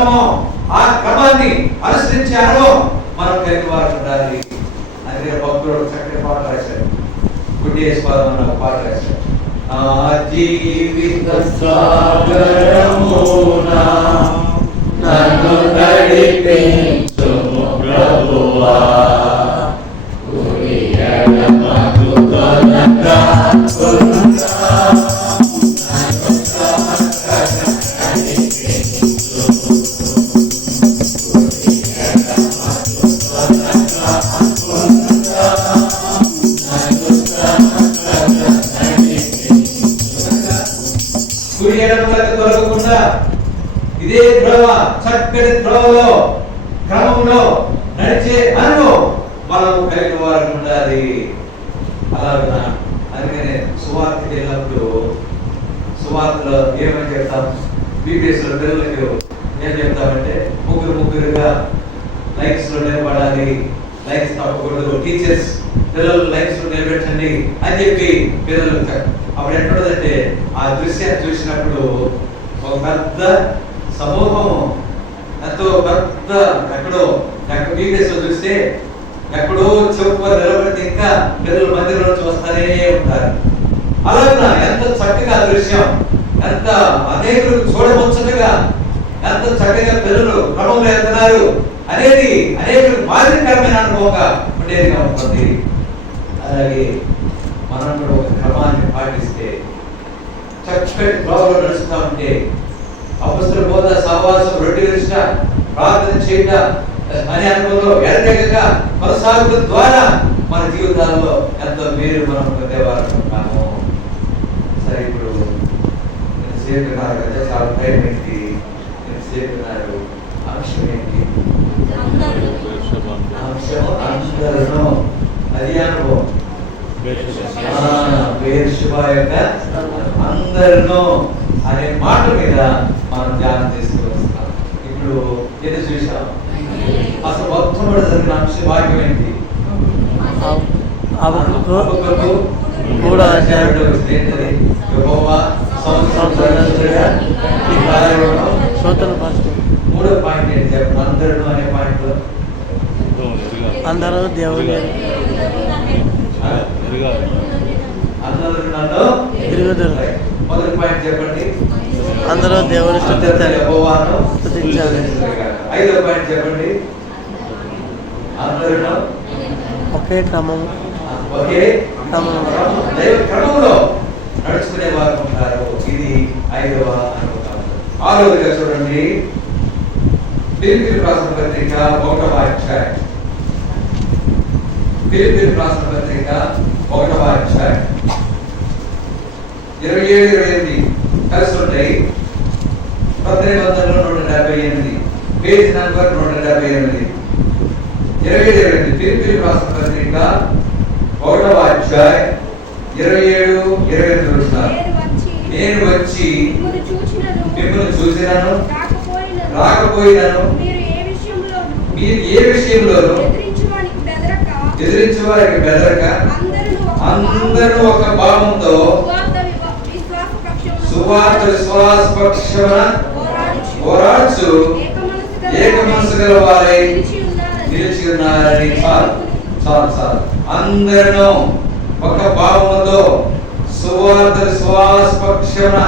క్రమం, ఆ క్రమాన్ని అనుసరించే అనుభవం మనం కలిగి వారు ఉండాలి. అందుకే భక్తుడు చక్కటి పాట రాశాడు, గుడ్డి వేసుకోవాలని అన్న ఒక పాట రాశాడు. ఆ జీవిత సాగరమునా నన్ను నడిపించుము ప్రభువా, కుడి ఎడమకు తొలక తొలగకుండా ఇదే త్రోవ, చక్కటి త్రోవలో క్రమంలో నడిచే అనుభవం మనం కలిగిన వారు ఉండాలి. అలాగా అందుకనే సువార్తకి వెళ్ళినప్పుడు సువార్తలో ఏమని చెప్తాం, బీబీఎస్ లో పిల్లలకి ఏం చెప్తామంటే ముగ్గురుగా లైక్స్ లో నిలబడాలి, లైక్స్ తప్పకూడదు, టీచర్స్ పిల్లలు లైక్స్ లో నిలబెట్టండి అని చెప్పి పిల్లలు. అప్పుడు ఎట్లుంటదంటే ఆ దృశ్యాన్ని చూసినప్పుడు ఒక పెద్ద సమూహము, ఎంతో పెద్ద ఎక్కడో బీబీఎస్ లో చూస్తే ఎక్కడో చెప్పుకో నిలబడితే ఇంకా పిల్లలు మందిరంలో చూస్తూనే ఉంటారు. అలాగే ఎంత చక్కగా దృశ్యం, ఎంత అనేకులు చూడముచ్చటగా, ఎంత చక్కగా పిల్లలు క్రమంలో వెళ్తున్నారు అనేది అనేకులు మాదిరికరమైన అనుభవంగా ఉండేదిగా ఉంటుంది. అలాగే మనం కూడా ఒక క్రమాన్ని పాటిస్తే చక్కటి త్రోవలో నడుస్తూ ఉంటే అపొస్తలుల బోధ, సహవాసం, రొట్టె విరుచుట, ప్రార్థన చేయుట అనే అనుభవంలో ఎడతెగక కొనసాగడం ద్వారా మన జీవితాల్లో ఎంతో మేలు మనం పొందేవారు ఉంటాము. సరే, ఇప్పుడు సేపున్నారు కదా, చాలా టైం ఏంటి సేపున్నారు, అంశం ఏంటి? అంశం అందరూ, అది అనుభవం. బెయేర్షెబా యొక్క అందరూ అనే మాట మీద మనం ధ్యానం చేస్తూ వస్తాం. ఇప్పుడు ఏదో చూసాం, అసలు మొట్టమొదటి జరిగిన అంశం వాక్యం ఏంటి? మూడో పాయింట్ ఏంటి చెప్పండి? అందరూ అనే పాయింట్ లో అందరూ దేవుని అందరూ నన్ను తిరుగుదురు. మొదటి పాయింట్ చెప్పండి, అందరూ దేవుని స్తుతించాలి. ఐదో పాయింట్ చెప్పండి, అందరూ ఒకే క్రమం, ఒకే క్రమంలో నడుచుకునే వారు ఉంటారు. ఇది ఐదవ అనుభవం. ఆరోగ్యంగా చూడండి, ఫిలిప్పీయులకు రాసిన పత్రిక 1వ అధ్యాయం, ఫిలిప్పీయులకు రాసిన పత్రిక 1వ అధ్యాయం 27-28 కలిసి ఉంటాయి. 178 పేజ్ నంబర్ 178. 27-28 ఫిలిప్పీయులకు రాసిన పత్రిక 1వ అధ్యాయం 27-28. నేను వచ్చి మిమ్మల్ని చూసినాను, రాకపోయినాను, మీరు ఏ విషయంలోనూ ఎదిరించే వారికి బెదరక అందరూ ఒక భావంతో సువార్త విశ్వాస పక్షమున పోరాడుచు ఏక మనసు గల వారై నిలిచి ఉన్నారని. చాలు అందరూ ఒక భావముతో సువార్త విశ్వాస పక్షమున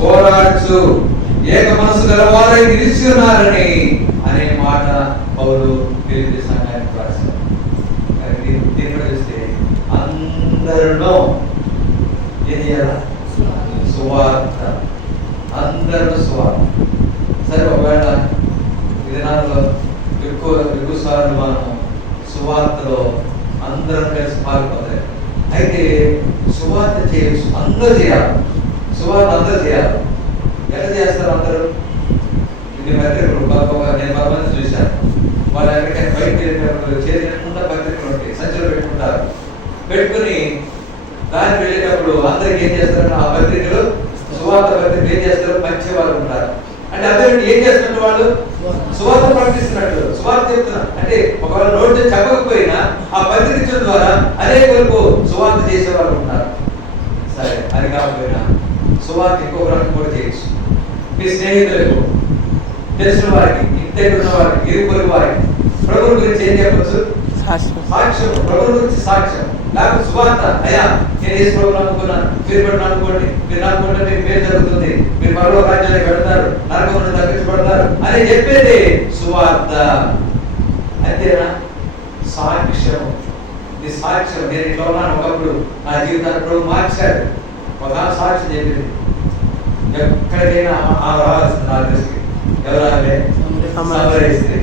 పోరాడుచు ఏక మనసు గల వారై నిలిచి ఉన్నారని అనే మాట పౌలు ఫిలిప్పీ సంఘానికి రాశారు. దీన్ని చూస్తే అందరూ ఏం చేయాలా? సువార్త, అందరూ సువార్త. సరే, ఒకవేళ ఈ దినాల్లో ఎక్కువ సార్లు మనం సువార్తలో అందరం కలిసి పాల్గొంటారు. అయితే సువార్త చేయొచ్చు, అందరూ చేయాలి. సువార్త అందరూ చేయాలి. ఎలా చేస్తారు అందరూ? ఇది పత్రికలు నేను 10 మంది చూశాను. వాళ్ళు ఎక్కడికైనా బయట వెళ్ళేటప్పుడు చేరినకుండా పత్రికలు ఉంటాయి, సంచులు పెట్టుకుంటారు. పెట్టుకుని దాన్ని వెళ్ళేటప్పుడు అందరికి ఏం చేస్తారు? ఆ పత్రికలు, సువార్త పత్రికలు ఏం చేస్తారు? పంచేవాళ్ళు ఉంటారు. అంటే అందరూ ఏం చేస్తున్నట్టు? వాళ్ళు సువార్త ప్రకటిస్తున్నట్టు, సువార్త చెప్తున్నారు. అంటే ఒకవేళ నోటితో చెప్పకపోయినా ఆ పత్రిక ద్వారా అనేకులకు సువార్త చేసేవాళ్ళు ఉంటారు. సరే, అది కాకపోయినా సువార్త ఇంకొక రకం కూడా చేయొచ్చు. మీ స్నేహితులకు తెలిసిన వారికి, ఇంటి దగ్గర ఉన్న వారికి, ఇరుపొరుగు వారికి ప్రభు గురించి ఏం చెప్పచ్చు? సాక్ష్యం. ప్రభు గురించి సాక్ష్యం. లేకపోతే సువార్త. అయ్యా నేను యేసు ప్రభువుని నమ్ముకున్నాను, మీరు కూడా నమ్ముకోండి, మీరు నమ్ముకుంటే మీకు పేరు జరుగుతుంది, మీరు పరలోక రాజ్యానికి వెళ్తారు, నరకం నుండి తప్పించబడతారు అని చెప్పేది సువార్త. అంతేనా? సాక్ష్యం. ఇది సాక్ష్యం. నేను ఇట్లా ఉన్నాను, ఒకప్పుడు నా జీవితాన్ని ప్రభు మార్చాడు. ఒక సాక్ష్యం చెప్పింది. ఎక్కడికైనా రావాల్సింది నా దృష్టికి. ఎవరాలే సమరయిస్తే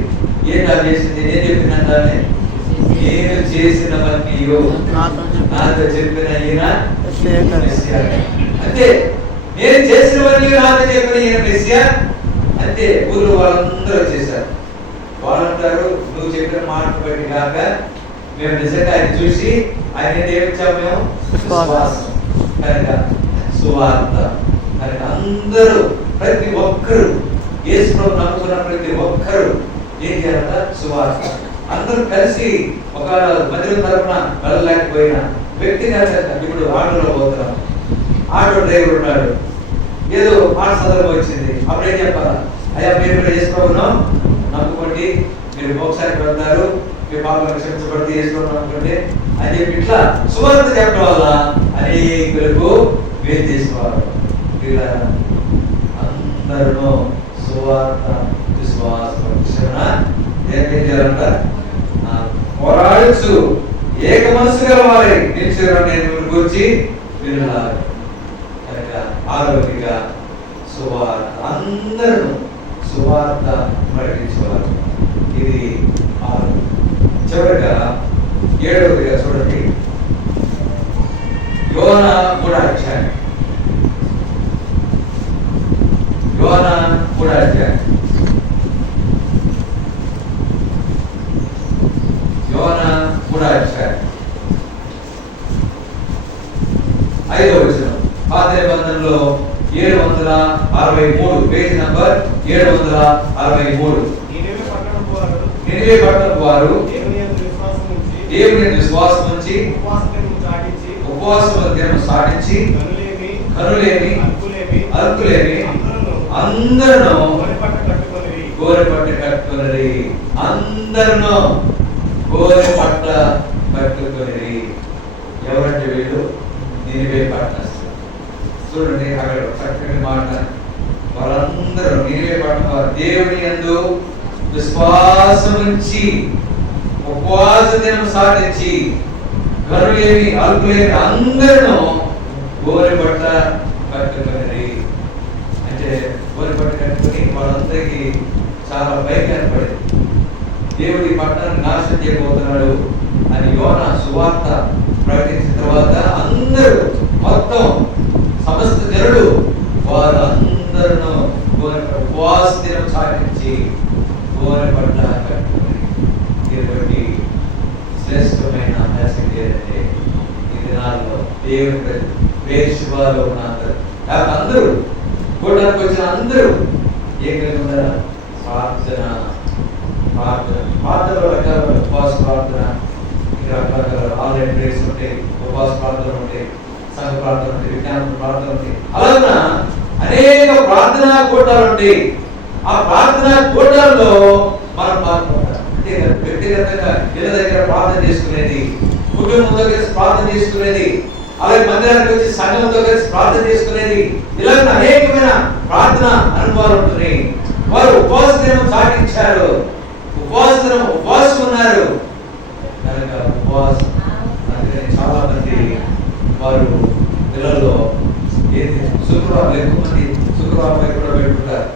ఏం నాకు చేసింది? నేను చెప్పిన దాన్ని నేను చేసినవన్నీ నాతో చెప్పిన ఈయన మెస్సియా. అంతే. నేను చేసినవన్నీ నాతో చెప్పిన ఈయన మెస్సియా. అంతే. ఊళ్ళో వాళ్ళందరూ చేశారు. వాళ్ళంటారు నువ్వు చెప్పిన మాట బట్టి కాక మేము నిజంగా ఆయన చూసి ఆయన ఏమిచ్చాము? మేము విశ్వాసం. కనుక సువార్త. కనుక అందరూ, ప్రతి ఒక్కరు యేసు ప్రభువుని నమ్ముకున్న ప్రతి ఒక్కరు ఏం చేయాలంట? సువార్త. అందరూ కలిసి ఒక మందిరం తరపున వెళ్ళలేకపోయినా వ్యక్తిగతంగా, ఇప్పుడు ఆటోలో పోతున్నాం, ఆటో డ్రైవర్ ఉన్నాడు, ఏదో మాట సందర్భం వచ్చింది, అప్పుడు ఏం చెప్పాలా? అయ్యా మీరు కూడా యేసు ప్రభువును నమ్ముకోండి, మీరు మోక్షానికి వెళ్తారు, మీ పాపలను క్షమించబడితే యేసు ప్రభువును నమ్ముకోండి అని చెప్పి ఇట్లా సువార్త చెప్పడం వల్ల అనేకులకు వేలు తీసుకోవాలి. అందరూ సువార్త విశ్వాస ఏం చేయాలంట? పోరాడుచు ఏక మనసు గల వారి నిలిచిన నేను గురించి వినాలి. కనుక ఆరోగ్యంగా సువార్త, అందరూ సువార్త ప్రకటించేవారు. ఇది ఆరోగ్యం. చివరిగా 7వదిగా చూడండి, యోనా 3వ అధ్యాయం. యోనా 3వ అధ్యాయం. యోనా 3వ అధ్యాయం 5వ వచనం. పాత నిబంధనలో 763, పేజీ నంబర్ 763. నినివే పట్టణపు వారు దేవుని విశ్వాసం ఉంచి ఉపవాసం దినం సాటించి కనులేమి అరుకులేమి అందరూ గోరెపట్ట కట్టుకుని, అందరూ గోరెపట్ట కట్టుకుని. ఎవరంటే వీళ్ళు? నినివే పట్టణస్తులు. చూడండి అక్కడ చక్కటి మాట. వాళ్ళందరూ నినివే పట్టణం వారు దేవుని యందు విశ్వాసం ఉంచి ఉపవాస దినం సాధించి కనులేమి అల్పులేమి అందరూ గోరెపట్ట కట్టుకుని. అంటే గోరెపట్ట కట్టుకుని వాళ్ళందరికీ చాలా భయం ఏర్పడింది. దేవుడి పట్టణాన్ని నాశనం చేయబోతున్నాడు అని యోనా సువార్త ప్రకటించిన తర్వాత అందరూ, మొత్తం సమస్త జనులు వారు అందరూ ఉపవాస దినం సాధించి గోరెపట్ట కట్టుకుని. ఇటువంటి శ్రేష్టమైన మెసేజ్ ఏంటంటే ఈ దినాల్లో దేవుని ప్రజలు ఉన్న అందరూ కూడడానికి వచ్చిన అందరూ ఏం కలిగి ఉన్నారా? ప్రార్థన. ప్రార్థనలో రకాల ఉపవాస ప్రార్థన, ఇంకా రకరకాల ఆన్లైన్ ప్రేయర్స్ ఉంటాయి, ఉపవాస ప్రార్థనలు ఉంటాయి, సంఘ ప్రార్థన ఉంటాయి, విజ్ఞాన ప్రార్థన ఉంటాయి. అలాగే అనేక ప్రార్థనా కూటాలు ఉంటాయి. ఆ ప్రార్థనా కూటాల్లో మనం పాల్గొంటాం. అంటే వ్యక్తిగతంగా ఇళ్ళ దగ్గర ప్రార్థన చేసుకునేది, కుటుంబంతో కలిసి ప్రార్థన చేసుకునేది, అలాగే మందిరానికి వచ్చి సంఘంతో కలిసి ప్రార్థన చేసుకునేది, ఇలాంటి అనేకమైన ప్రార్థన అనుభవాలు ఉంటున్నాయి. వారు ఉపవాస దినం సాగించారు, ఉపవాసం ఉన్నారు. కనుక ఉపవాసం చాలా మంది వారు పిల్లల్లో శుక్రవారం, ఎక్కువ మంది శుక్రవారం కూడా పెట్టుకుంటారు.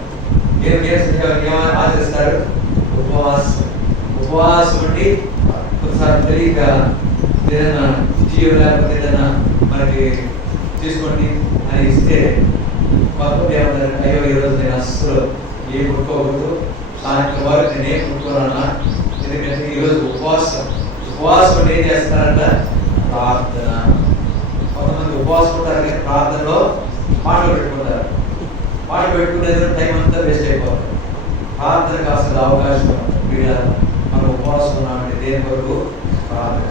ఏమైనా ఆచరిస్తారు? ఉపవాసం ఉండి ఒకసారి తెలియక ఏదైనా జీవి లేకపోతే ఏదైనా మనకి తీసుకోండి అని ఇస్తే పక్కన ఏమన్నారు? అయ్యో ఈరోజు నేను అస్సలు ఏం ముట్టుకోకూడదు, సాయంత్రం వరకు నేను ఏం ముట్టుకోనన్నా, ఎందుకంటే ఈరోజు ఉపవాసం ఏం చేస్తారంట? ప్రార్థన. కొంతమంది ఉపవాసం ఉంటారు కానీ ప్రార్థనలో పాటలు పెట్టుకుంటారు. పాటలు పెట్టుకునేది టైం అంతా వేస్ట్ అయిపోతుంది. ప్రార్థనకు అసలు అవకాశం మనం ఉపవాసం ఉన్నామంటే దేని వరకు? ప్రార్థన.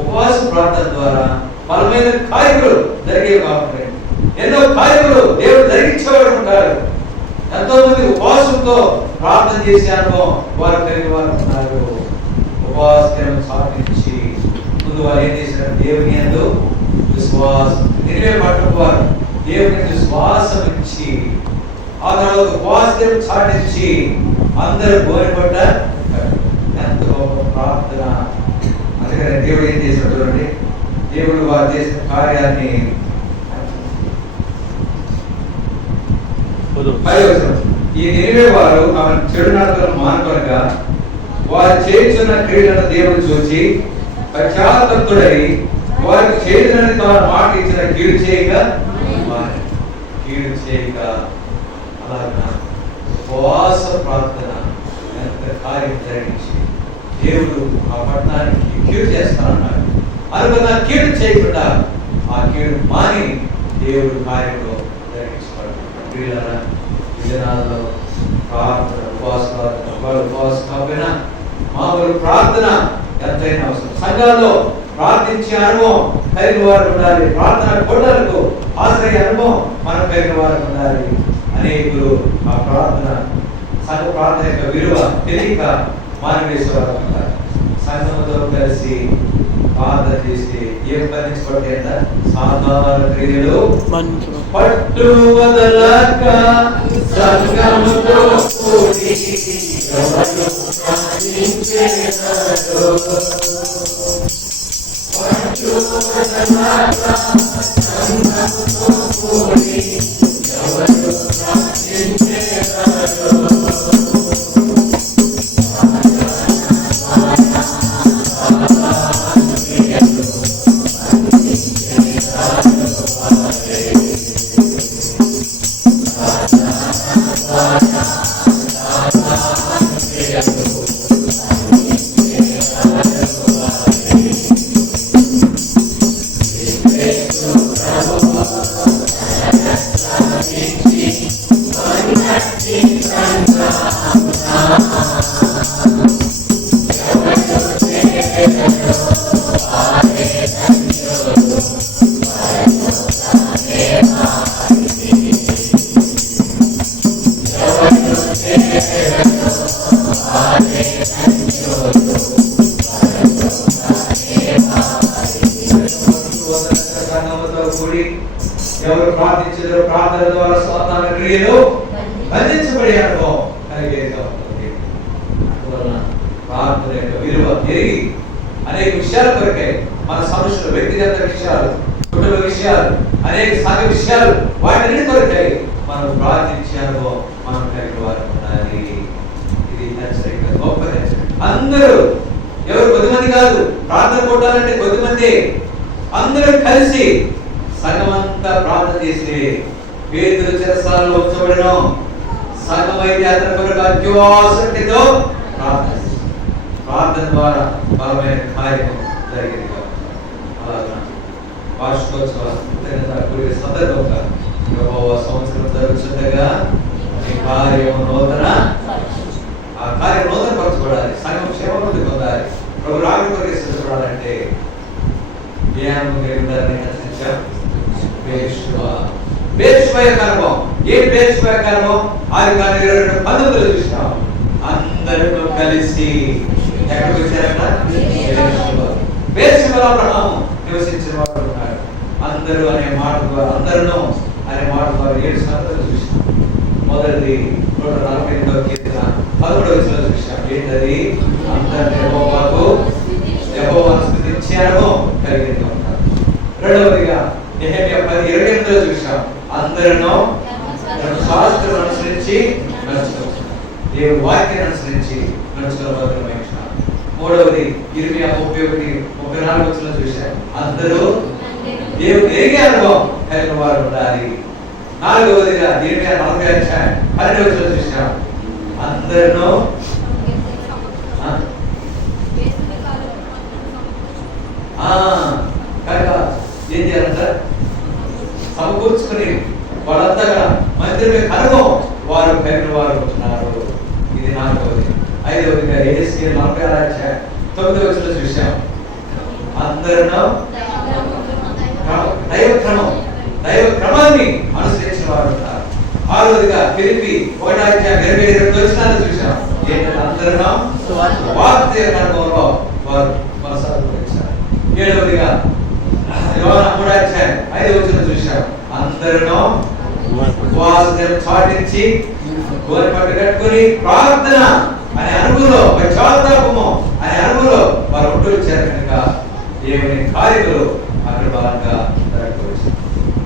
ఉపవాస ప్రార్థన ద్వారా బలమైన కార్యములు జరిగేవి కాకుండా ఎన్నో కార్యములు దేవుడు జరిగించేవాడు ఉంటాడు. ఎంతో మంది ఉపవాసంతో ప్రార్థన చేసే అనుభవం వారు కలిగిన వారు ఉన్నారు. ఉపవాసం సాధించి ముందు వారు ఏం చేశారు? దేవుని యందు విశ్వాసం. నినివే పట్టణపు వారు దేవుని యందు విశ్వాసం ఇచ్చి ఆ తర్వాత ఉపవాసం సాధించి అందరూ బోయపడ్డారు. ఎంత గొప్ప ప్రార్థన! అందుకని దేవుడు ఏం చేశాడు చూడండి. దేవుడు వారు చేసిన కార్యాన్ని ఈ నినివే వారు ఆమె చెడు నడతలను మానుకొనగా వారు చేస్తున్న క్రియలను దేవుడు చూసి పశ్చాత్తప్తుడై వారికి చేతులని తాను మాట ఇచ్చిన కీడు చేయక అలాగా ఉపవాస ప్రార్థన ఎంత కార్యం జరిగించి దేవుడు ఆ పట్టణానికి కీడు చేస్తానన్నాడు. అనుకున్న కీడు చేయకుండా ఆ కీడు మాని దేవుడు కార్యంలో జరిగించాడు. వీళ్ళ విజనాల్లో ప్రార్థన ఉపవాసం కాకపోయినా మామూలు ప్రార్థన ఎంతైనా అవసరం. సంఘాల్లో ప్రార్థించే అనుభవం కలిగిన వారు ఉండాలి. ప్రార్థన కొండలకు ఆశ్రయ అనుభవం మనం కలిగిన వారు ఉండాలి. అనేకులు ఆ ప్రార్థన సంఘ ప్రార్థన యొక్క విలువ తెలియక మానవేశ్వరాలు ఉంటారు. సంఘంతో కలిసి ప్రార్థన చేస్తే ఏం బంధించబడతాయి అంట? సాధారణ క్రియలు పట్టు వదలక సంఘముతో కూడి ఎవరు ప్రార్థించెదరో. పట్టు వదలక సంఘముతో కూడి ఎవరు ప్రార్థించెదరో. ఎవరు ప్రార్థించారో ప్రార్థన ద్వారా సాధారణ క్రియలు బంధించబడే అనుభవం కలిగేదిగా ఉంటుంది. అందువలన ప్రార్థన యొక్క విలువ పెరిగి అనేక విషయాల కొరకై మన సమస్యలు, వ్యక్తిగత విషయాలు, కుటుంబ విషయాలు, అనేక సంఘ విషయాలు, వాటిని కొరకై మనం ప్రార్థించే అనుభవం మనం కలిగిన వారు ఉండాలి. ఇది హెచ్చరిక, గొప్ప హెచ్చరిక. అందరూ ఎవరు కొద్దిమంది కాదు. ప్రార్థన కొట్టాలంటే కొద్దిమంది అందరూ కలిసి సంఘమంతా ప్రార్థన చేసి పేతురు చెరసాలలో ఉంచబడిన సంఘం అయితే అతని కొరకు అత్యాసక్తితో ప్రార్థన ద్వారా బలమైన కార్యం జరిగింది. అలాగా వార్షికోత్సవ సందర్భంగా సంవత్సరం జరుగుతుండగా ఈ కార్యం నూతన పరచబడాలి. సంఘం క్షేమవృద్ధి పొందాలి. ప్రభు రాకడ కొరకు సిద్ధపడాలంటే జ్ఞానం కలిగిందని హెచ్చరించాం. అనుభవం ఏ అనుభవం? 6:22 చూసినాం. అందరితో కలిసి ఎక్కడికి వచ్చారట? బేర్షెబలో అబ్రహాము నివసించిన వాడు ఉన్నాడు. అందరూ అనే మాట ద్వారా, అందరూ అనే మాట ద్వారా 7 సంగతులు చూసినాం. మొదటిది 148వ కీర్తన 11వ వచనంలో చూసినాం. ఏంటది? అందరిని యెహోవాను స్తుతించే అనుభవం కలిగి ఉంటారు. రెండవదిగా నెహెమ్యా 10:28లో చూసాం. అందరూ శాస్త్రం అనుసరించి నడుచుకోవచ్చు. దేవుని వాక్యాన్ని అనుసరించి నడుచుకోవాలి. మూడవది ఇర్మియా 31-34 చూసాం. అందరూ దేవుని ఎరిగే అనుభవం కలిగిన వారు ఉండాలి. నాలుగవదిగా ఇర్మియా 40:12 చూసాం. అందరూ ఏం చేయాలంట? సమకూర్చుకుని వాళ్ళంతా మందిరమే అనుభవం వారు కలిగిన వారు ఉంటున్నారు. ఇది నాలుగవది. ఐదవదిగా యెహెజ్కేలు 46:9 చూసాం. అందరూ దైవ క్రమాన్ని అనుసరించిన వారు ఉంటారు. ఆరోదిగా ఫిలిప్పి 1:20 వచ్చినారు చూసాం. ఏంటంటే అందరూ వార్త యొక్క అనుభవంలో వారు కొనసాగుతున్నారు. 7వదిగా యోహాను 3:5 చూసాం. అందరూ ఉపవాసం పాటించి గోనె పట్టు కట్టుకొని ప్రార్థన అనే అనుభవంలో, పశ్చాత్తాపము అనే అనుభవంలో వారు ఉంటూ వచ్చారు కనుక దేవుని కార్యములు అక్కడ బాగా జరగవచ్చు.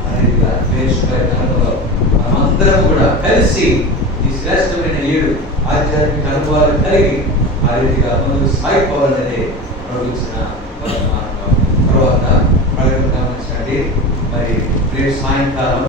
అనేది అనుభవంలో మనమందరం కూడా కలిసి ఈ శ్రేష్టమైన 7 ఆధ్యాత్మిక అనుభవాలు కలిగి ఆ రీతిగా ముందుకు సాగిపోవాలనేది ప్రవచించిన తర్వాత గమనించండి. మరి రేపు సాయంకాలం